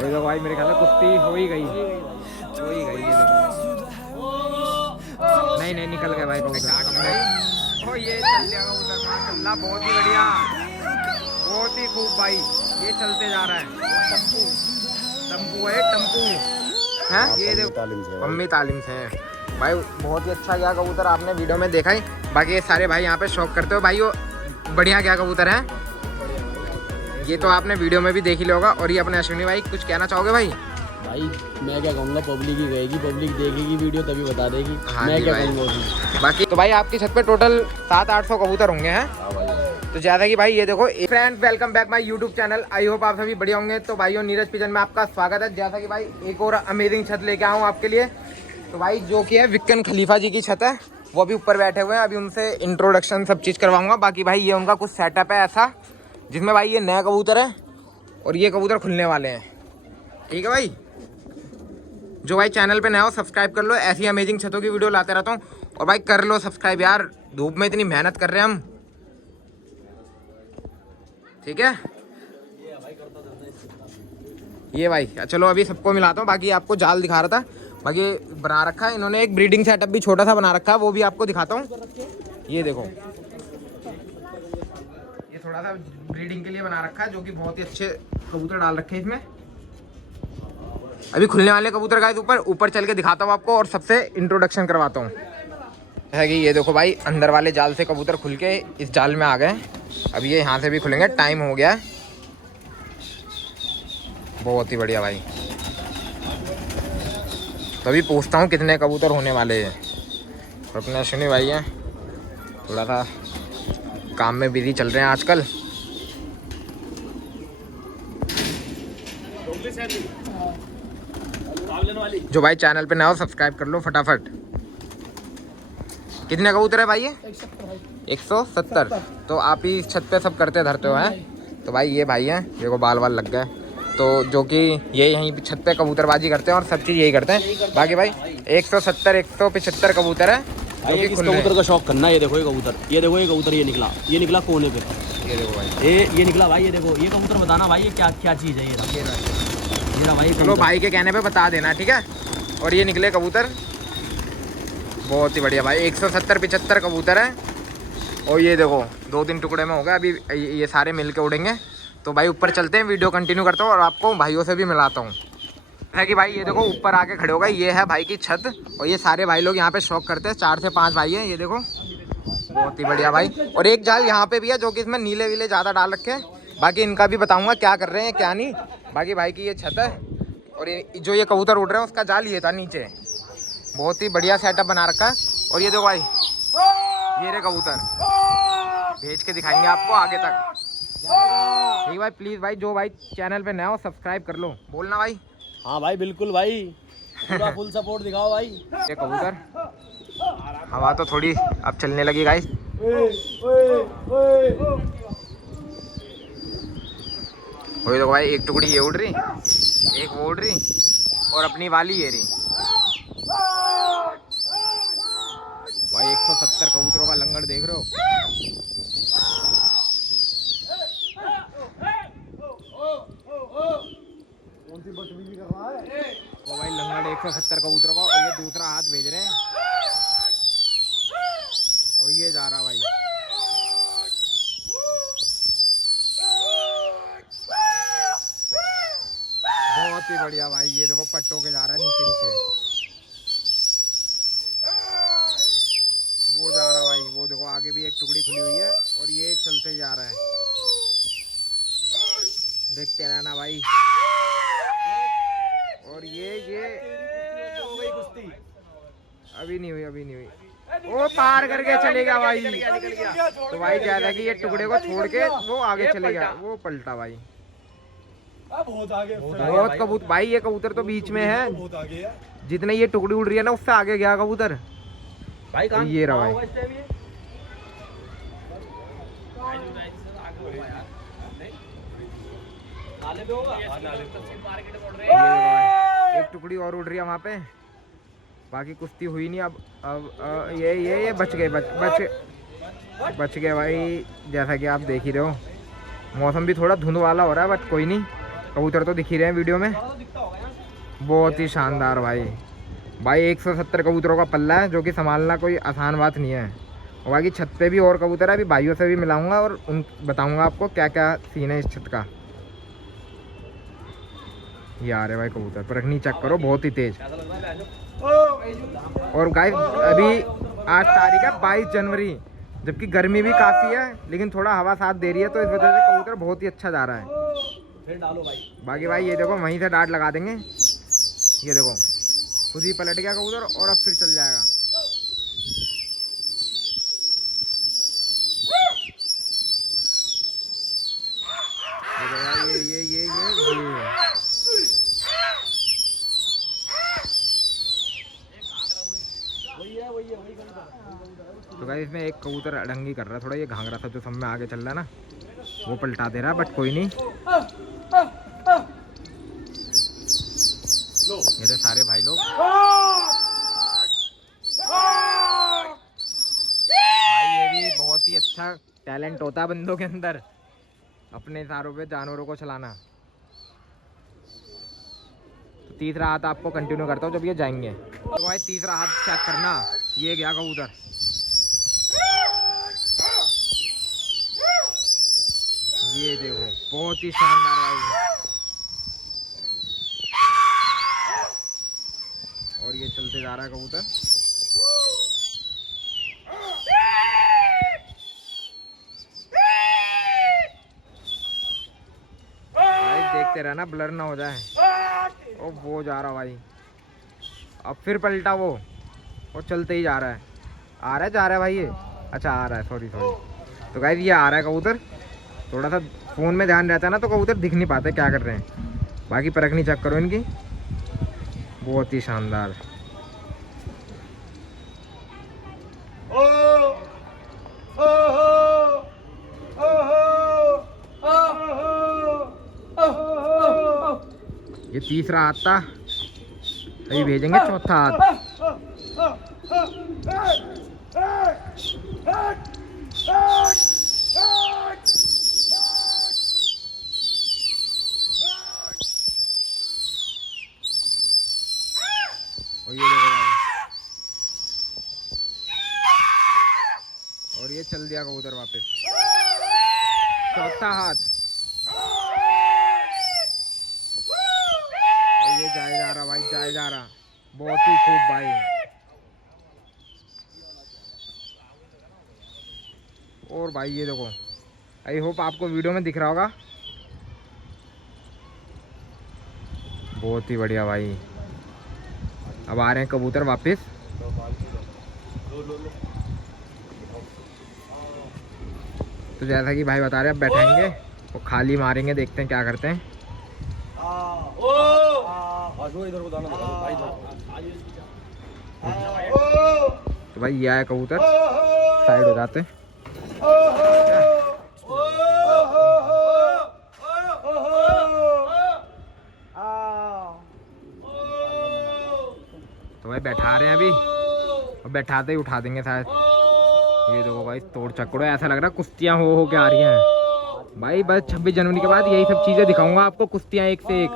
वही तो भाई मेरे ख्याल से कुश्ती हो ही गई ये देखो। नहीं नहीं निकल गए भाई कबूतर। ओ ये चल गया कबूतर माशाल्लाह, बहुत ही बढ़िया, बहुत ही खूब भाई। ये चलते जा रहा है टम्पू, टम्पू है टम्पू है ये देखो, मम्मी तालीम से है भाई। बहुत ही अच्छा गया कबूतर, आपने वीडियो में देखा ही। बाकी ये सारे भाई यहाँ पे शौक करते हो भाई, वो बढ़िया क्या कबूतर है ये तो आपने वीडियो में भी देख ही लिया होगा। और ये अपने अश्विनी भाई कुछ कहना चाहोगे भाई? भाई मैं क्या कहूँगा, पब्लिक ही कहेगी, पब्लिक देखेगी वीडियो तभी बता देगी। हाँ मैं क्या कहूँगा। बाकी तो भाई आपकी छत पे टोटल 700-800 कबूतर होंगे हैं। हाँ भाई तो ज्यादा कि भाई ये देखो। Friends welcome back my YouTube channel, I hope आप सभी बढ़िया होंगे। तो भाइयों नीरज पिजन में आपका स्वागत है। जैसा कि भाई एक और अमेजिंग छत लेके आऊँ आपके लिए। तो भाई जो कि है विक्कन खलीफा जी की छत है, वो अभी ऊपर बैठे हुए हैं। अभी उनसे इंट्रोडक्शन सब चीज़ करवाऊंगा। बाकी भाई ये उनका कुछ सेटअप है ऐसा जिसमें भाई ये नया कबूतर है और ये कबूतर खुलने वाले हैं। ठीक है भाई, जो भाई चैनल पे नया हो सब्सक्राइब कर लो, ऐसी अमेजिंग छतों की वीडियो लाते रहता हूँ। और भाई कर लो सब्सक्राइब यार, धूप में इतनी मेहनत कर रहे हैं हम। ठीक है ये भाई चलो अभी सबको मिलाता हूँ। बाकी आपको जाल दिखा रहा था, बाकी बना रखा है इन्होंने एक ब्रीडिंग सेटअप भी छोटा सा बना रखा है, वो भी आपको दिखाता हूँ। ये देखो, ये थोड़ा सा ब्रीडिंग के लिए बना रखा है, जो कि बहुत ही अच्छे कबूतर डाल रखे हैं इसमें। अभी खुलने वाले कबूतर गाइस ऊपर चल के दिखाता हूँ आपको और सबसे इंट्रोडक्शन करवाता हूँ। है कि ये देखो भाई, अंदर वाले जाल से कबूतर खुल के इस जाल में आ गए। अब ये यहाँ से भी खुलेंगे, टाइम हो गया है। बहुत ही बढ़िया भाई। तो अभी पूछता हूँ कितने कबूतर होने वाले हैं। और अपने अश्विनी भाई हैं, थोड़ा सा काम में बिजी चल रहे हैं आजकल। जो भाई चैनल पे नया हो सब्सक्राइब कर लो फटाफट। कितने कबूतर है भाई ये? 170। तो आप ही छत पे सब करते धरते हो हैं? तो भाई ये भाई हैं, देखो बाल बाल लग गए। तो जो कि ये यहीं पे छत पे कबूतरबाजी करते हैं और सब चीज़ यही करते हैं। बाकी भाई 170-175 कबूतर है जो कि कबूतर का शौक करना। ये देखो ये कबूतर, ये देखो ये कबूतर, ये निकला कोने पे। ये देखो भाई, ये निकला भाई। ये देखो ये कबूतर, बताना भाई ये क्या क्या चीज़ है। ये भाई चलो भाई के कहने पे बता देना, ठीक है। और ये निकले कबूतर, बहुत ही बढ़िया भाई। 170-75 कबूतर है। और ये देखो 2-3 टुकड़े में हो गया, अभी ये सारे मिल के उड़ेंगे। तो भाई ऊपर चलते हैं, वीडियो कंटिन्यू करता हूँ और आपको भाइयों से भी मिलाता हूँ। है कि भाई ये देखो ऊपर आके खड़े हो गए, ये है भाई की छत। और ये सारे भाई लोग यहाँ पे शौक करते हैं, 4 से 5 भाई हैं। ये देखो बहुत ही बढ़िया भाई। और एक जाल यहाँ पे भी है जो कि इसमें नीले वीले ज़्यादा डाल रखे हैं। बाकी इनका भी बताऊँगा क्या कर रहे हैं क्या नहीं। बाकी भाई की ये छत है और जो ये कबूतर उड़ रहे हैं उसका जाल ये था नीचे। बहुत ही बढ़िया सेटअप बना रखा है। और ये देखो भाई, ये रहे कबूतर, भेज के दिखाएंगे आपको आगे तक। ठीक भाई, प्लीज़ भाई जो भाई चैनल पे नया हो सब्सक्राइब कर लो। बोलना भाई। हाँ भाई बिल्कुल भाई, पूरा फुल सपोर्ट दिखाओ भाई। ये कबूतर, हवा तो थोड़ी अब चलने लगी गाइस। वही देखो भाई, एक टुकड़ी ये उड़ रही, एक वो उड़ रही और अपनी वाली ये रही। भाई 170 कबूतरों का लंगर देख रहे हो। वो भाई लंगड़ 170 कबूतरों का, और ये दूसरा हाथ भेज रहे हैं और ये जा रहा भाई। बहुत ही बढ़िया भाई। ये देखो पट्टों के जा रहा है नीचे नीचे, वो जा रहा भाई। वो देखो आगे भी एक टुकड़ी खुली हुई है और ये चलते जा रहा है। देखते रहना भाई। और ये अभी नहीं हुई। वो पार करके चलेगा भाई। तो भाई ज्यादा कि ये टुकड़े को छोड़ के वो आगे चले गया, वो पलटा भाई। बहुत कबूतर भाई, ये कबूतर तो बीच में है। जितने ये टुकड़ी उड़ रही है ना उससे आगे गया कबूतर भाई। ये रहा भाई। एक टुकड़ी और उड़ रही है वहाँ पे। बाकी कुश्ती हुई नहीं। अब ये बच गए भाई। जैसा कि आप देख ही रहे हो, मौसम भी थोड़ा धुंध वाला हो रहा है, बट कोई नहीं, कबूतर तो दिख ही रहे हैं वीडियो में, बहुत ही शानदार भाई। भाई 170 कबूतरों का पल्ला है, जो कि संभालना कोई आसान बात नहीं है। और बाकी छत पे भी और कबूतर है, अभी भाइयों से भी मिलाऊंगा और उन बताऊंगा आपको क्या क्या सीन है इस छत का। ये आ रहे भाई कबूतर, परखनी चेक करो, बहुत ही तेज। और गाइस अभी आज तारीख है 22 जनवरी, जबकि गर्मी भी काफ़ी है, लेकिन थोड़ा हवा साथ दे रही है, तो इस वजह से कबूतर बहुत ही अच्छा जा रहा है। बाकी भाई ये देखो वहीं से डांट लगा देंगे, ये देखो खुद ही पलट गया कबूतर और अब फिर चल जाएगा। ये तो भाई इसमें एक कबूतर अड़ंगी कर रहा है थोड़ा, ये घाघरा सा जो सब में आगे चल रहा है ना, वो पलटा दे रहा है, बट कोई नहीं। मेरे सारे भाई लोग भाई, ये भी बहुत ही अच्छा टैलेंट होता है बंदों के अंदर, अपने इशारों पे जानवरों को चलाना। तो तीसरा हाथ आपको कंटिन्यू करता हूँ जब ये जाएंगे। तो भाई तीसरा हाथ चेक करना, ये गया कबूतर, ये देखो बहुत ही शानदार भाई। और ये चलते जा रहा है कबूतर, भाई देखते रहना ब्लर ना हो जाए। ओ वो जा रहा भाई, अब फिर पलटा वो, और चलते ही जा रहा है, आ रहा है जा रहा है भाई ये, अच्छा आ रहा है, सॉरी। तो गाइस ये आ रहा है कबूतर, थोड़ा सा फ़ोन में ध्यान रहता है ना तो कबूतर दिख नहीं पाते क्या कर रहे हैं। बाकी परखनी चेक करो इनकी, बहुत ही शानदार। ये तीसरा हाथ था, अभी भेजेंगे चौथा हाथ। और ये देखो भाई, और ये चल दिया कबूतर वापस, चौथा हाथ। और ये जाए जा रहा भाई, जाए जा रहा, बहुत ही खूब भाई। और भाई ये देखो, आई होप आपको वीडियो में दिख रहा होगा, बहुत ही बढ़िया भाई। अब आ रहे हैं कबूतर वापस। तो जैसा कि भाई बता रहे हैं, अब बैठाएंगे और खाली मारेंगे, देखते हैं क्या करते हैं। तो भाई ये आया कबूतर, साइड हो जाते। तो भाई बैठा रहे हैं अभी, और बैठाते ही उठा देंगे शायद। ये देखो भाई तोड़ चक्कड़ो, ऐसा लग रहा है कुश्तियाँ हो के आ रही हैं भाई। बस 26 जनवरी के बाद यही सब चीज़ें दिखाऊंगा आपको, कुश्तियाँ एक से एक।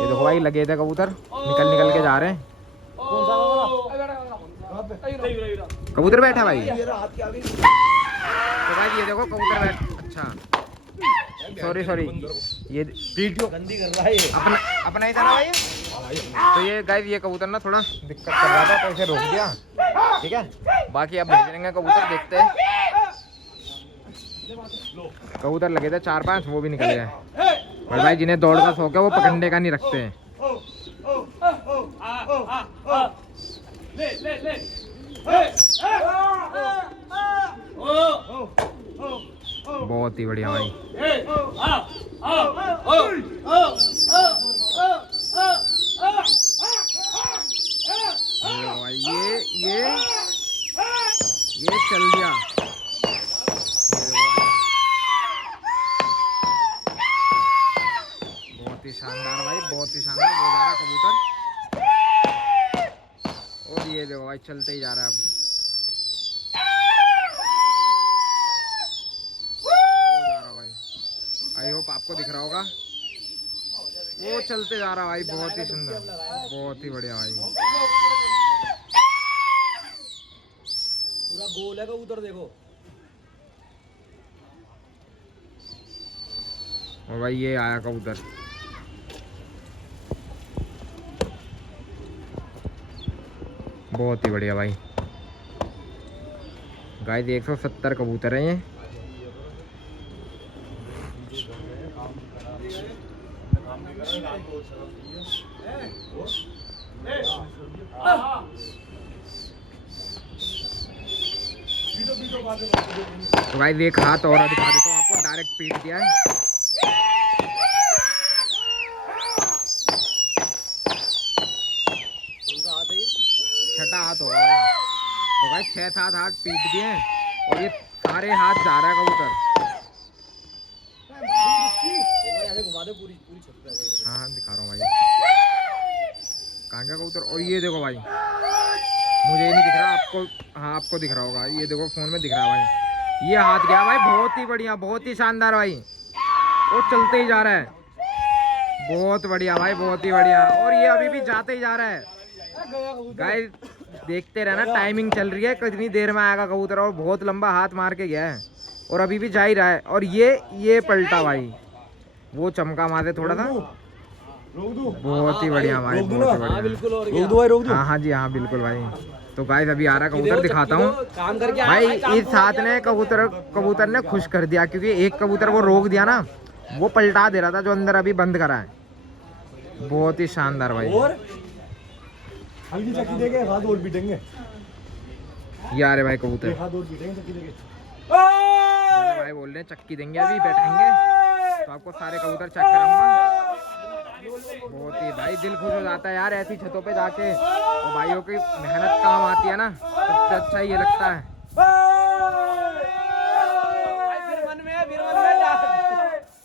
ये देखो भाई लगे थे कबूतर, निकल के जा रहे हैं। कबूतर बैठा भाई, तो भाई ये देखो कबूतर बैठ, अच्छा सॉरी ये वीडियो गंदी कर रहा है, अपना ही था ना भाई। तो ये गाइस ये कबूतर ना थोड़ा दिक्कत कर रहा था, तो इसे रोक दिया, ठीक है। बाकी अब भेजेंगे कबूतर, देखते हैं। कबूतर लगे थे 4-5, वो भी निकल गए। और भाई जिन्हें दौड़ का शौक है वो पकड़ने का नहीं रखते हैं। बहुत ही बढ़िया भाई। ये चल दिया, बहुत ही शानदार भाई, बहुत ही शानदार। वो जा रहा कबूतर, और ये देखो भाई चलते ही जा रहा है अब। आई होप आपको दिख रहा होगा, वो चलते जा रहा भाई, बहुत ही सुंदर, बहुत ही बढ़िया भाई। पूरा गोल है कबूतर देखो। और भाई ये आया कबूतर, बहुत ही बढ़िया भाई। गाइस 170 कबूतर हैं ये। तो गाइस एक हाथ और दिखा देता हूँ आपको, डायरेक्ट पीट दिया है। छठा हाथ होगा भाई। तो भाई 6-7 हाथ पीट दिए हैं और ये सारे हाथ जा रहा है कबूतर। हाँ हाँ दिखा रहा हूँ भाई, कहाँ गया कबूतर। और ये देखो भाई, मुझे नहीं दिख रहा आपको, हाँ आपको दिख रहा होगा, ये देखो फोन में दिख रहा है भाई। ये हाथ गया भाई, बहुत ही बढ़िया, बहुत ही शानदार भाई, वो चलते ही जा रहा है, बहुत बढ़िया भाई, बहुत ही बढ़िया। और ये अभी भी जाते ही जा रहा है। गाइस देखते रहना, टाइमिंग चल रही है, कितनी देर में आएगा कबूतर। और बहुत लंबा हाथ मार के गया है और अभी भी जा ही रहा है। और ये पलटा भाई, वो चमका मारे थोड़ा सा, बहुत ही बढ़िया भाई, बहुत ही बढ़िया। हाँ हाँ जी हाँ बिल्कुल भाई। तो गाइस अभी आ रहा कबूतर, दिखाता हूँ भाई। इस हाथ ने कबूतर ने खुश कर दिया, क्योंकि एक कबूतर वो रोक दिया ना, वो पलटा दे रहा था जो अंदर अभी बंद करा है। बहुत ही शानदार भाई। हल्की चक्की देंगे, हाथ और पीटेंगे। ये आ रहे भाई कबूतर, हाथ और पीटेंगे, चक्की देंगे। भाई बोल रहे हैं चक्की देंगे, अभी बैठेंगे तो आपको सारे कबूतर चेक कराऊंगा। बहुत ही भाई दिल खुश हो जाता है यार ऐसी छतों पे जाके, और भाइयों की मेहनत काम आती है ना, सबसे अच्छा ये लगता है।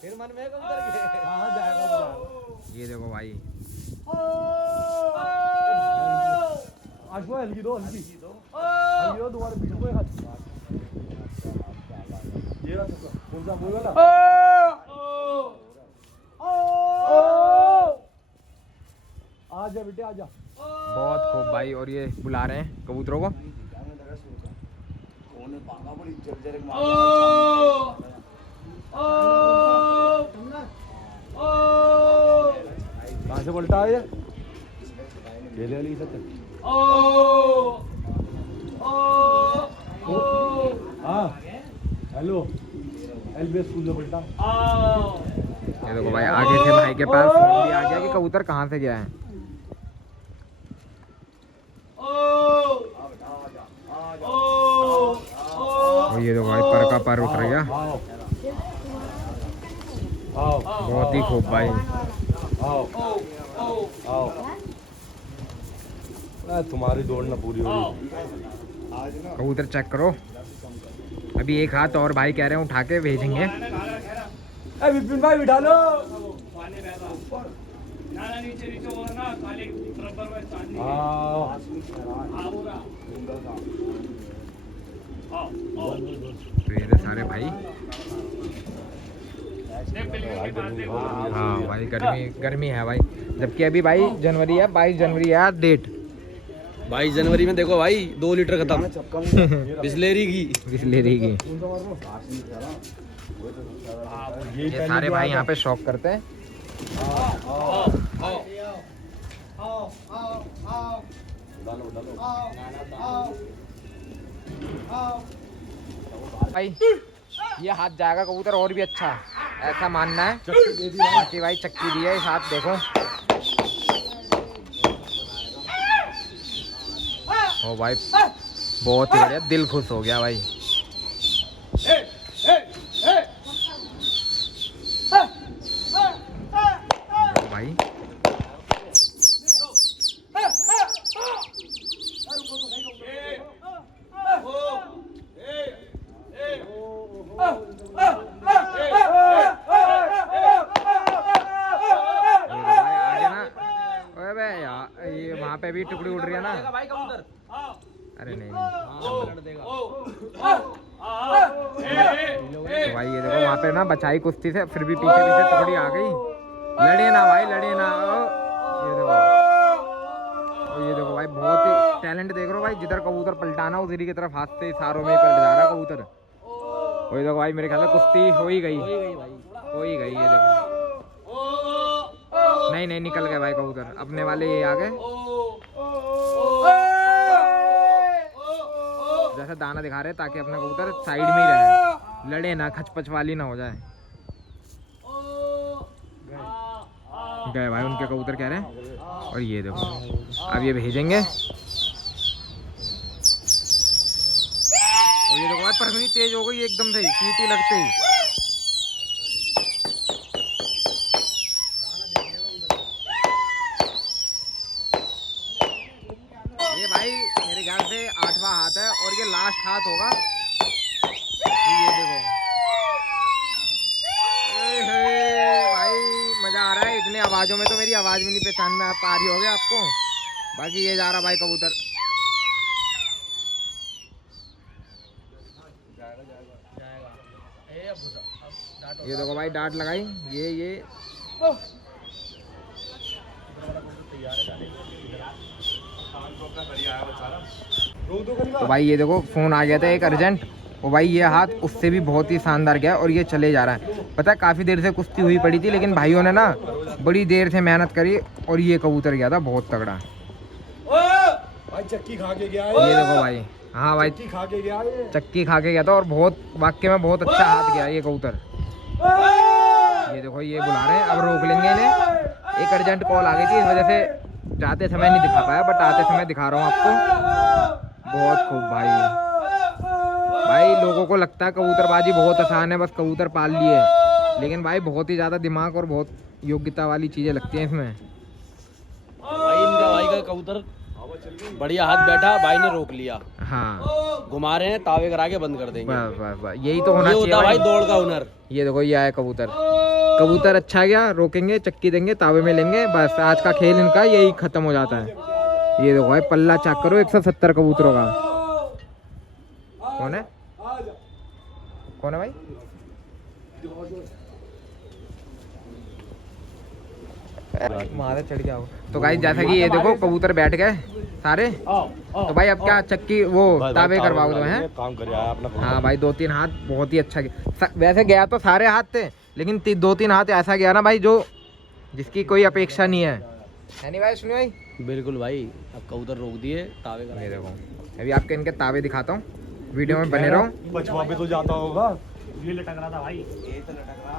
फिर मन में कबूतर के। हाँ जाएगा। ये देखो भाई, हल्की दो, हल्की दो दोबारा पीछे को हाथ। ये रहा सबका, कौन सा बोल वाला? आजा बेटे आजा। बहुत खूब भाई। और ये बुला रहे हैं कबूतरों को। कहाँ से पलटा है ये ले ली सकते। हाँ हेलो एलबीएस स्कूल में पलटा। ये देखो भाई, आगे से भाई के पास फोन भी आ गया कि कबूतर कहाँ से गया है। और ये देखो भाई, पर का पर उतर गया, बहुत ही खूब भाई। तुम्हारी दौड़ना पूरी होगी। कबूतर चेक करो, अभी एक हाथ और भाई कह रहे हैं उठा के भेजेंगे। विपिन भाई बिठा लो। तो ये सारे भाई, हाँ भाई गर्मी है भाई, जबकि अभी भाई जनवरी है, 22 जनवरी है डेट। 22 जनवरी में देखो भाई 2 लीटर खत्म बिस्लेरी की। ये सारे भाई यहाँ पे शौक करते हैं। भाई ये हाथ जाएगा कबूतर और भी अच्छा, ऐसा मानना है। बाकी भाई चक्की दी है इस हाथ, देखो। ओ भाई बहुत ही बढ़िया, दिल खुश हो गया भाई। भाई ये वहाँ पे भी टुकड़ी उड़ रही है ना। अरे नहीं, वहाँ पे ना बचाई कुश्ती से, फिर भी पीछे पीछे टुकड़ी आ गई। लड़े ना भाई, लड़े ना। ये देखो, ये देखो भाई, बहुत ही टैलेंट देख रहे हो भाई। जिधर कबूतर पलटाना उसी की तरफ हाथ से इशारों में ही पलट जा रहा कबूतर। और ये देखो भाई, मेरे ख्याल से कुश्ती हो ही गई, हो ही गई। ये देखो, नहीं नहीं, निकल गए भाई कबूतर, अपने वाले ये आ गए। जैसे दाना दिखा रहे ताकि अपना कबूतर साइड में ही रहे, लड़े ना, खचपच वाली ना हो जाए। गए भाई उनके कबूतर कह रहे हैं। और ये देखो, अब ये भेजेंगे। और ये देखो भाई, परखनी तेज हो गई एकदम से, सीटी लगते ही। ये भाई मेरे ख्याल से 8वां हाथ है और ये लास्ट हाथ होगा। ये देखो भाई, मजा आ रहा है। इतनी आवाजों में तो मेरी आवाज भी नहीं पहचान में आप आ रही होगी आपको। बाकी ये जा रहा भाई कबूतर। ये देखो भाई, डांट लगाई। ये तो भाई ये देखो, फोन आ गया था एक अर्जेंट। और भाई ये हाथ उससे भी बहुत ही शानदार गया और ये चले जा रहा है। पता है, काफ़ी देर से कुश्ती हुई पड़ी थी, लेकिन भाइयों ने ना बड़ी देर से मेहनत करी और ये कबूतर गया था बहुत तगड़ा। भाई चक्की खा के गया ये देखो भाई, हाँ भाई, चक्की खा के गया ये। चक्की खा के गया था और बहुत वाकई में बहुत अच्छा हाथ गया ये कबूतर। ये देखो, ये बुला रहे हैं, अब रोक लेंगे इन्हें। एक अर्जेंट कॉल आ गई थी, इस वजह से जाते समय नहीं दिखा पाया, बट आते समय दिखा रहा हूँ आपको। बहुत खूब भाई। भाई लोगों को लगता है कबूतरबाजी बहुत आसान है, बस कबूतर पाल लिए, लेकिन भाई बहुत ही ज़्यादा दिमाग और बहुत योग्यता वाली चीज़ें लगती हैं इसमें। भाई इनका भाई का कबूतर बढ़िया हाथ बैठा, भाई ने रोक लिया। हाँ, घुमा रहे हैं, तावे करा के बंद कर देंगे। बस बस बस, यही तो होना ये चाहिए होता भाई दौड़ का हुनर। ये देखो, ये आया कबूतर। कबूतर अच्छा गया, रोकेंगे, चक्की देंगे, तावे में लेंगे, बस आज का खेल इनका यही खत्म हो जाता है। ये देखो भाई, पल्ला चेक करो, 170 कबूतरों का। कौन है, कौन है भाई? मारे चढ़ गया हो। तो गाइस, जैसा कि ये देखो कबूतर बैठ गए सारे। तो भाई अब क्या चक्की वो तावे करवाओगे हैं? काम कर रहा है अपना। हाँ भाई, 2-3 हाथ बहुत ही अच्छा गया। वैसे गया तो सारे हाथ थे, लेकिन 2-3 हाथ ऐसा गया ना भाई, जो जिसकी कोई अपेक्षा नहीं है नहीं भाई? सुनिए भाई, बिल्कुल भाई, अब कबूतर रोक दिए, तावे करा। ये देखो, अभी आपके इनके तावे दिखाता हूँ, वीडियो में बने रहो। पछवा पे तो जाता होगा, ये लटक रहा था भाई,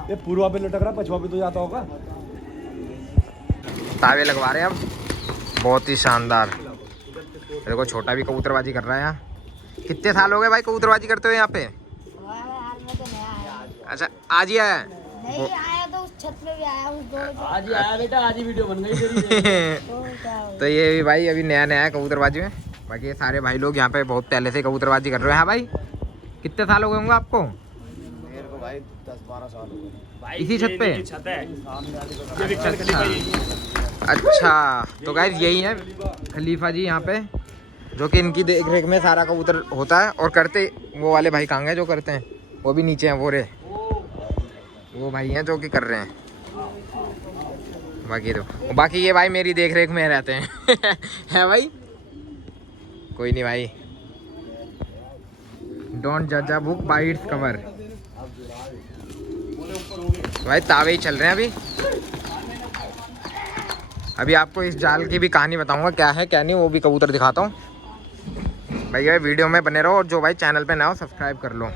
ये पूर्वा पे लटक रहा, पछवा पे तो जाता होगा। तावे लगवा रहे हैं अब, बहुत ही शानदार। देखो, छोटा भी कबूतरबाजी कर रहा है यहाँ। कितने साल हो गए भाई कबूतरबाजी करते हुए यहाँ पे? अच्छा, आज ही आया? नहीं आया तो उस छत पे भी आया, उस दौड़ पे। आज ही आया बेटा, आज ही वीडियो बन गई तेरी। तो ये भी भाई अभी नया नया है कबूतरबाजी में। बाकी ये सारे भाई लोग यहाँ पे बहुत पहले से कबूतरबाजी कर रहे हैं। हाँ भाई, कितने साल हो गए होंगे आपको? मेरे को भाई 10-12 साल हो गए। इसी छत पे? छत है। अच्छा, तो गाइस यही है खलीफा जी यहाँ पे, जो कि इनकी देख रेख में सारा कबूतर होता है। और करते वो वाले भाई कहाँ गए जो करते हैं? वो भी नीचे हैं, वो भाई हैं जो कि कर रहे हैं। बाकी ये भाई मेरी देख रेख में रहते हैं। है भाई? कोई नहीं भाई, डोंट जज a book by its cover. भाई तावे ही चल रहे हैं अभी आपको इस जाल की भी कहानी बताऊंगा, क्या है क्या नहीं, वो भी कबूतर दिखाता हूँ। भैया वीडियो में बने रहो, और जो भाई चैनल पे ना हो सब्सक्राइब कर लो।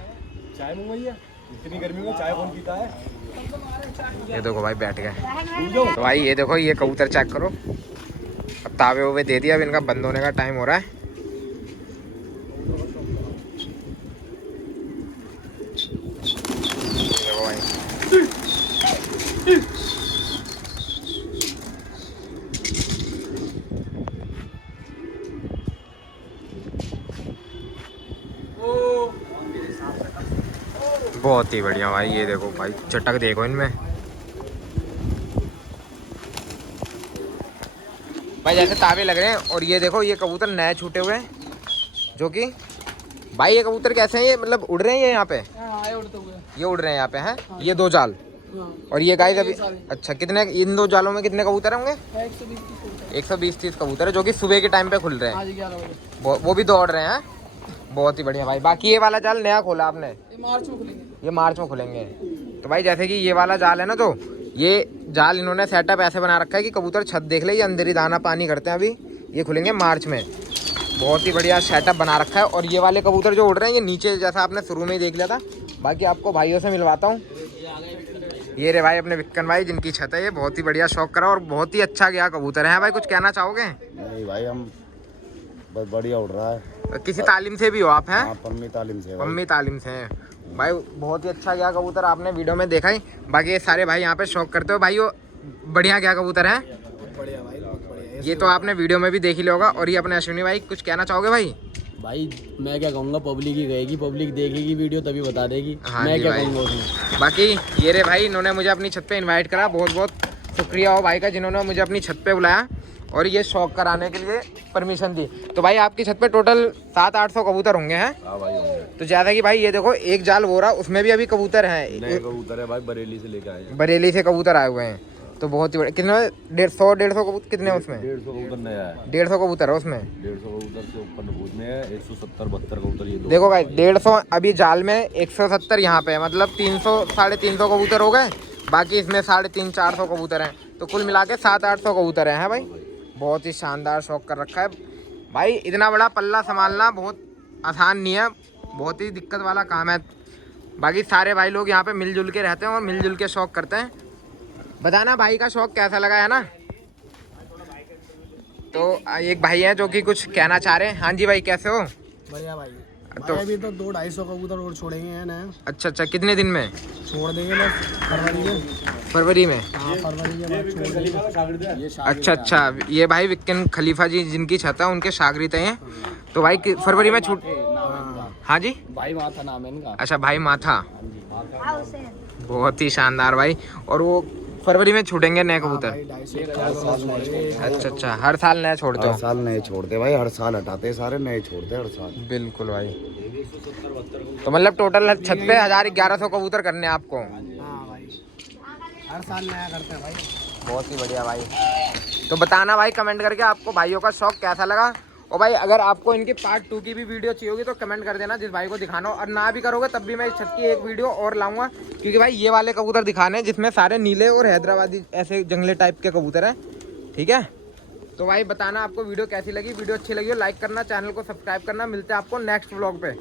चाय मंगवाइए, इतनी गर्मी में चाय कौन पीता है? ये देखो भाई बैठ गए। तो भाई ये देखो, ये कबूतर चेक करो। अब तावे वावे दे दिया, अब इनका बंद होने का टाइम हो रहा है। देखो भाई, बहुत ही बढ़िया भाई। ये देखो भाई, चटक देखो इनमें भाई, जैसे तावे लग रहे हैं। और ये देखो, ये कबूतर नए छूटे हुए हैं, जो कि भाई ये कबूतर कैसे हैं? ये मतलब उड़ रहे हैं ये यहाँ पे? उड़ते हुए। ये उड़ रहे हैं यहाँ पे हैं, ये 2 जाल। और ये गाइस अभी अच्छा कितने, इन 2 जालों में कितने कबूतर होंगे? 120-30 कबूतर है, जो कि सुबह के टाइम पे खुल रहे हैं। आज 11 बजे। वो भी दौड़ रहे हैं। बहुत ही बढ़िया भाई। बाकी ये वाला जाल नया खोला आपने? ये मार्च में खुलेंगे। ये मार्च में खुलेंगे। तो भाई जैसे कि ये वाला जाल है ना, तो ये जाल इन्होंने सेटअप ऐसे बना रखा है कि कबूतर छत देख ले, ये अंदर ही दाना पानी करते हैं। अभी ये खुलेंगे मार्च में। बहुत ही बढ़िया सेटअप बना रखा है। और ये वाले कबूतर जो उड़ रहे हैं ये नीचे, जैसा आपने शुरू में ही देख लिया था। बाकी आपको भाइयों से मिलवाता हूँ। ये रे भाई अपने विक्कन भाई, जिनकी छत है ये। बहुत ही बढ़िया शौक करा और बहुत ही अच्छा गया कबूतर है भाई। कुछ कहना चाहोगे? नहीं भाई, हम बस बढ़िया उड़ रहा है। किसी तालीम से भी हो आप? हैं हाँ, पम्मी तालीम से भाई। मम्मी तालीम से हैं भाई। बहुत ही अच्छा गया कबूतर, आपने वीडियो में देखा ही। बाकी ये सारे भाई यहाँ पे शौक करते हो भाई। वो बढ़िया गया कबूतर है, बढ़िया भाई, बहुत बढ़िया। ये तो आपने वीडियो में भी देख ही लिया होगा। और ये अपने अश्विनी भाई, कुछ कहना चाहोगे भाई? भाई मैं क्या कहूँगा, पब्लिक ही कहेगी, पब्लिक देखेगी वीडियो तभी बता देगी। हाँ मैं जी क्या भाई। कहूँगा उसमें। बाकी ये रे भाई, इन्होंने मुझे अपनी छत पे इनवाइट करा। बहुत बहुत शुक्रिया हो भाई का, जिन्होंने मुझे अपनी छत पे बुलाया और ये शौक कराने के लिए परमिशन दी। तो भाई आपकी छत पे टोटल 700-800 कबूतर होंगे हैं? हाँ भाई होंगे। तो ज़्यादा कि भाई ये देखो, एक जाल वो रहा, उसमें भी अभी कबूतर हैं। नए कबूतर है भाई, बरेली से लेके आए हैं। बरेली से कबूतर आए हुए हैं। तो बहुत ही बड़े, कितने 150 कबूतर कितने हैं उसमें? 150 कबूतर नया है। 150 कबूतर है उसमें। 150 कबूतर से ऊपर नबूद में है। 170-72 कबूतर ये दो। देखो भाई 150 अभी जाल में, 170 यहाँ पे है, मतलब 300-350 कबूतर हो गए। बाकी इसमें 350-400 कबूतर हैं। तो कुल मिला के 700-800 कबूतर हैं भाई। बहुत ही शानदार शौक कर रखा है भाई। इतना बड़ा पल्ला संभालना बहुत आसान नहीं है, बहुत ही दिक्कत वाला काम है। बाकी सारे भाई लोग यहाँ पे मिलजुल के रहते हैं और मिलजुल के शौक करते हैं। बताना भाई का शौक कैसा लगा, है ना? तो एक भाई हैं जो कि कुछ कहना चाह रहे हैं। हाँ जी भाई, कैसे हो? बढ़िया भाई। तो अभी तो 200-250 कबूतर और छोड़ेंगे है ना। अच्छा, कितने दिन में छोड़ देंगे बस फरवरी में। फरवरी में? हाँ, फरवरी के बाद छोड़ देंगे। ये शादी अच्छा, ये भाई विक्कन खलीफा जी जिनकी छत है, उनके शागिर्द हैं। तो भाई फरवरी में छूट। हाँ जी भाई माथा नाम है इनका। अच्छा, भाई माथा। हाँ उसे बहुत ही शानदार भाई। और वो फरवरी में छूटेंगे नए कबूतर? भाई 250 अच्छा, हर साल नया छोड़ते हर हो? साल नए छोड़ते भाई, हर साल हटाते सारे, नए छोड़ते हर साल। बिल्कुल भाई। तो मतलब टोटल छत पे 1000-1100 कबूतर करने हैं आपको? हाँ भाई, हर साल नया करते हैं भाई। बहुत ही बढ़िया भाई। तो बताना भाई कमेंट करके आपको भाइयों का शौक कैसा लगा। और भाई अगर आपको इनकी पार्ट 2 की भी वीडियो चाहिए होगी तो कमेंट कर देना, जिस भाई को दिखाना हो। और ना भी करोगे तब भी मैं इस छत की एक वीडियो और लाऊंगा, क्योंकि भाई ये वाले कबूतर दिखाने हैं जिसमें सारे नीले और हैदराबादी ऐसे जंगले टाइप के कबूतर हैं। ठीक है, तो भाई बताना आपको वीडियो कैसी लगी। वीडियो अच्छी लगी हो लाइक करना, चैनल को सब्सक्राइब करना। मिलते हैं आपको नेक्स्ट व्लॉग पे।